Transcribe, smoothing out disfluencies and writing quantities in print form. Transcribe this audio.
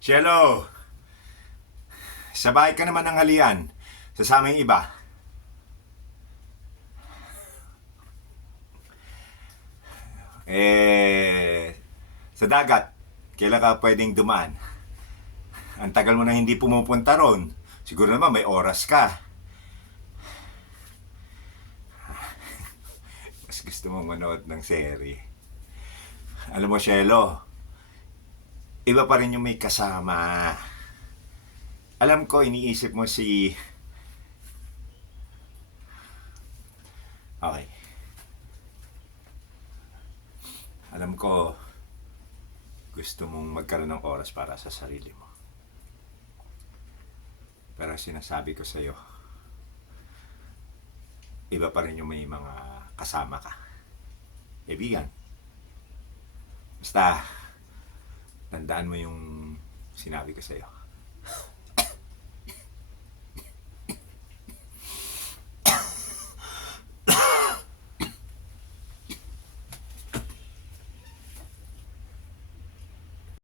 Cielo, sa bahay ka naman ng halian. Sasama yung iba. Sa dagat, kailan ka pwedeng dumaan? Ang tagal mo na hindi pumupunta ron. Siguro naman may oras ka. Mas gusto mo manood ng serye. Alam mo, Cielo, iba pa rin yung may kasama. Alam ko, iniisip mo si... Okay. Alam ko, gusto mong magkaroon ng oras para sa sarili mo. Pero sinasabi ko sa'yo, iba pa rin yung may mga kasama ka. Kaibigan. Basta, tandaan mo yung sinabi ko sa'yo.